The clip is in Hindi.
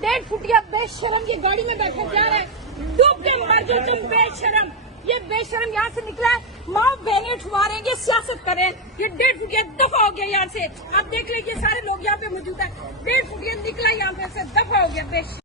1.5 फुटिया बेशरम ये गाड़ी में बैठा जा रहा है, डूब के मर जाओ तुम बेशरम। ये बेशरम यहाँ से निकला है, माँ बहने ठुआरेंगे, सियासत करें। ये 1.5 फुटिया दफा हो गया यहाँ से। आप देख लीजिए सारे लोग यहाँ पे मौजूद है। 1.5 फुटिया निकला यहाँ पे से, दफा हो गया बेशरम।